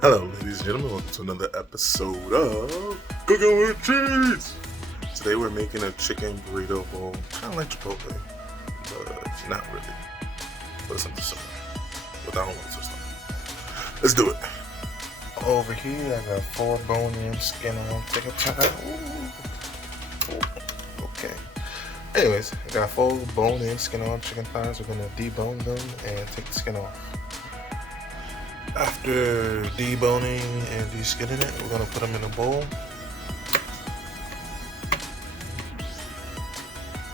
Hello, ladies and gentlemen. Welcome to another episode of Cooking with Cheese. Today we're making a chicken burrito bowl, kind of like Chipotle, but not really. But something similar, without a little system. Let's do it. Over here, I got 4 bone-in, skin-on chicken thighs. Okay. Anyways, I got 4 bone-in, skin-on chicken thighs. We're gonna debone them and take the skin off. After deboning and deskinning it, we're going to put them in a bowl.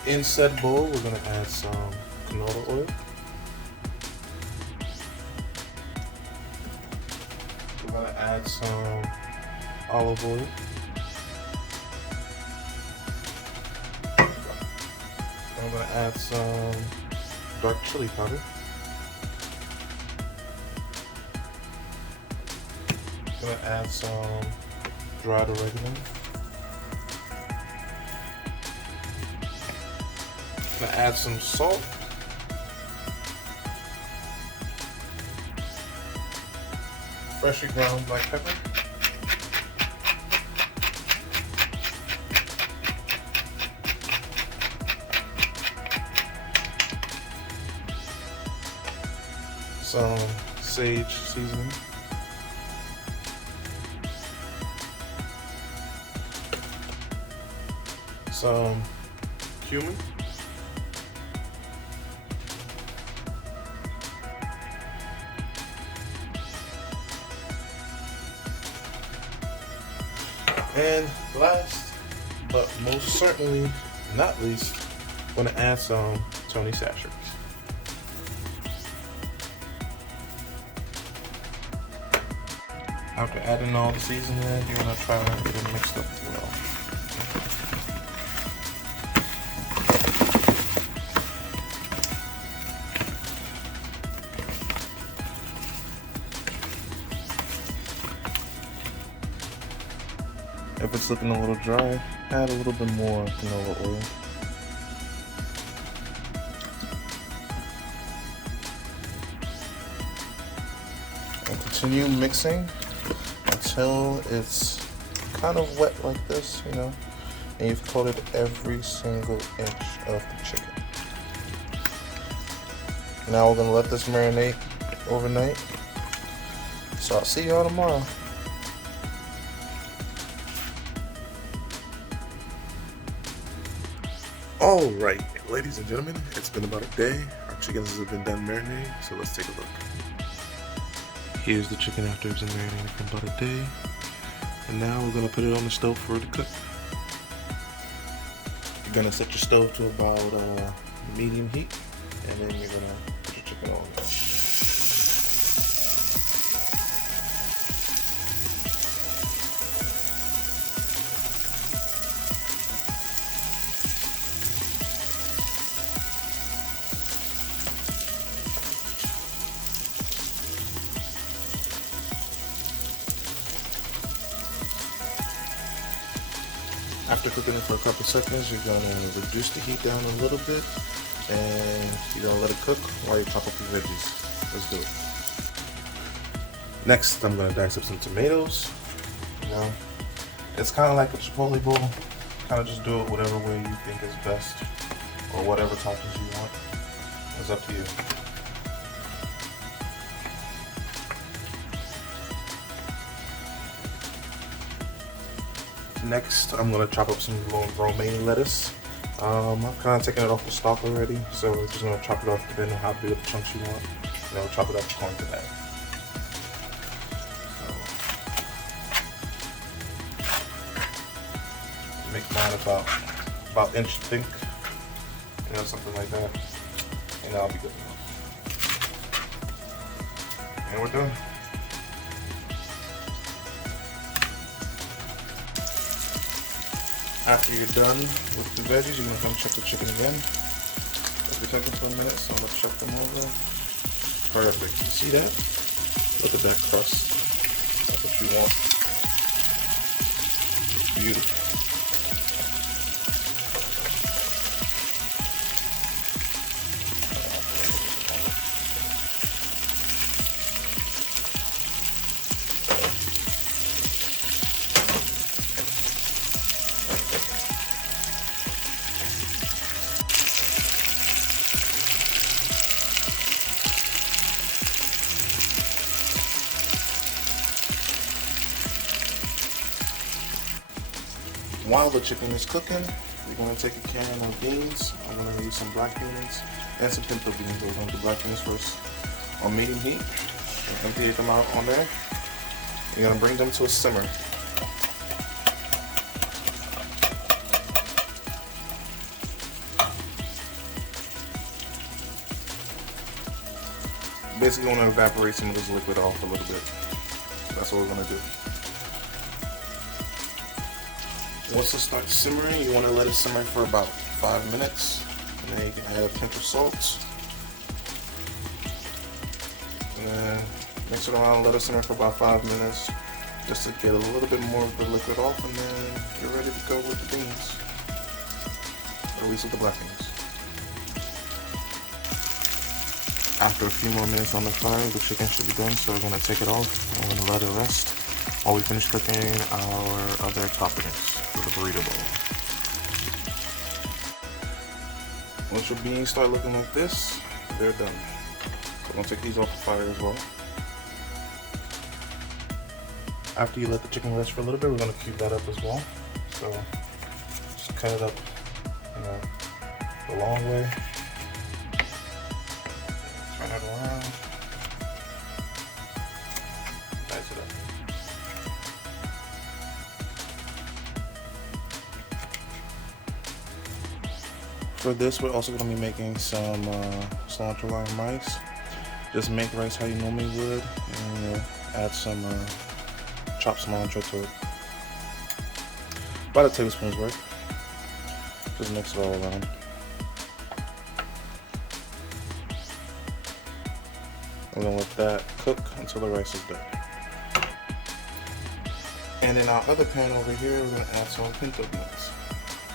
In said bowl, we're going to add some canola oil. We're going to add some olive oil. And we're going to add some dark chili powder. I'm going to add some dried oregano. I'm going to add some salt. Freshly ground black pepper. Some sage seasoning. Some cumin, and last but most certainly not least, I'm going to add some Tony Chacheres. After adding all the seasoning, you're going to try to get it mixed up well. If it's looking a little dry, add a little bit more canola oil. And continue mixing until it's kind of wet like this, and you've coated every single inch of the chicken. Now we're going to let this marinate overnight. So I'll see y'all tomorrow. Alright, ladies and gentlemen, it's been about a day. Our chickens have been done marinating, so let's take a look. Here's the chicken after it's been marinating for about a day. And now we're going to put it on the stove for it to cook. You're going to set your stove to about medium heat, and then you're going to put your chicken on. After cooking it for a couple seconds, you're going to reduce the heat down a little bit, and you're going to let it cook while you chop up your veggies. Let's do it. Next, I'm going to dice up some tomatoes. It's kind of like a Chipotle bowl. Kind of just do it whatever way you think is best, or whatever toppings you want. It's up to you. Next, I'm going to chop up some romaine lettuce. I'm kind of taking it off the stalk already, so we're just going to chop it off depending on how big of the chunks you want. Chop it up according to that. So, make mine about inch thick, something like that, and I'll be good enough. And we're done. After you're done with the veggies, you're going to come check the chicken again. It'll be cooking for a minute, so I'm going to check them over. Perfect. You see that? Look at that crust. That's what you want. Beautiful. While the chicken is cooking, we're going to take a can of beans. I'm going to use some black beans and some pinto beans. We're going to do black beans first on medium heat. Empty them out on there. You're going to bring them to a simmer. Basically want to evaporate some of this liquid off a little bit. So that's what we're going to do. Once it starts simmering, you want to let it simmer for about 5 minutes. And then you can add a pinch of salt. And then mix it around, let it simmer for about 5 minutes. Just to get a little bit more of the liquid off, and then you're ready to go with the beans. Or at least with the black beans. After a few more minutes on the fire, the chicken should be done, so we're going to take it off. I'm going to let it rest while we finish cooking our other toppings for the burrito bowl. Once your beans start looking like this, they're done. So I'm going to take these off the fire as well. After you let the chicken rest for a little bit, we're going to cube that up as well. So just cut it up, the long way. Turn it around. Dice it up. For this, we're also going to be making some cilantro lime rice. Just make rice how you normally would, and add some chopped cilantro to it. About a tablespoon's worth. Just mix it all around. We're going to let that cook until the rice is done. And in our other pan over here, we're going to add some pinto beans.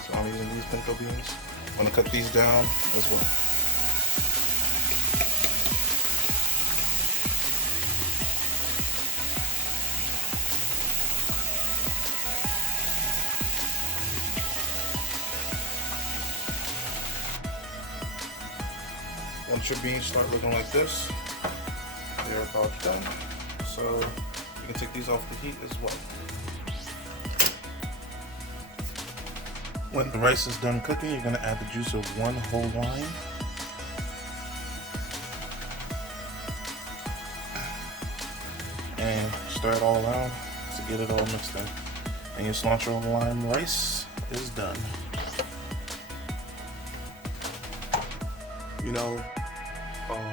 So I'm using these pinto beans. I'm going to cut these down as well. Once your beans start looking like this, they're about done. So you can take these off the heat as well. When the rice is done cooking, you're going to add the juice of 1 whole lime. And stir it all around to get it all mixed in. And your cilantro lime rice is done.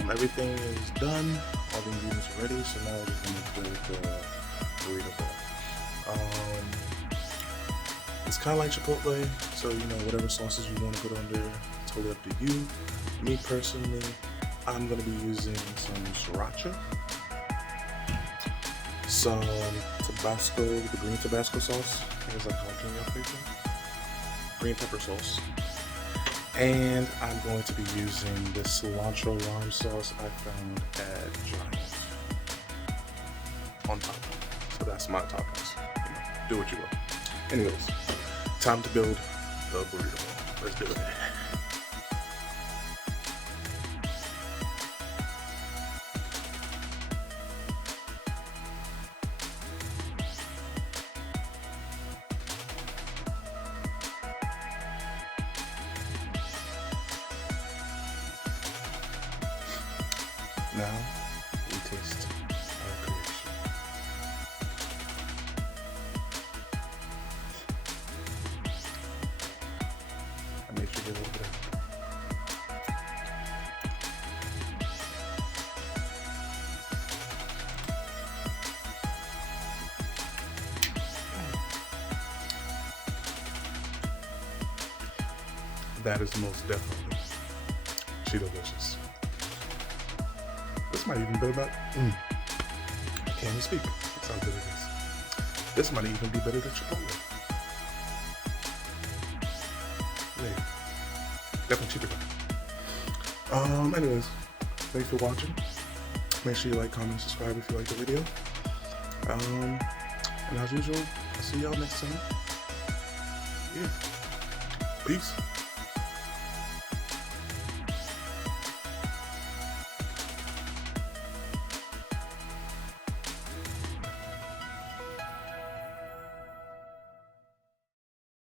Everything is done. All the ingredients are ready, so now we're just going to build the burrito bowl. It's kind of like Chipotle, so whatever sauces you want to put on there, totally up to you. Me personally, I'm going to be using some Sriracha, some Tabasco, the green Tabasco sauce. I think it's like jalapeno flavor. Green pepper sauce. And I'm going to be using this cilantro lime sauce I found at Giant on top. So that's my toppings. Do what you will. Anyways, time to build the burrito bowl. Let's do it. Now, we taste our creation. I made sure to get a little bit of that is most definitely Cheeto-licious. This might even be better. I can't even speak. That's how good it is. This might even be better than Chipotle. Yeah. Definitely cheaper. Anyways, thanks for watching. Make sure you like, comment, subscribe if you like the video. And as usual, I'll see y'all next time. Yeah. Peace.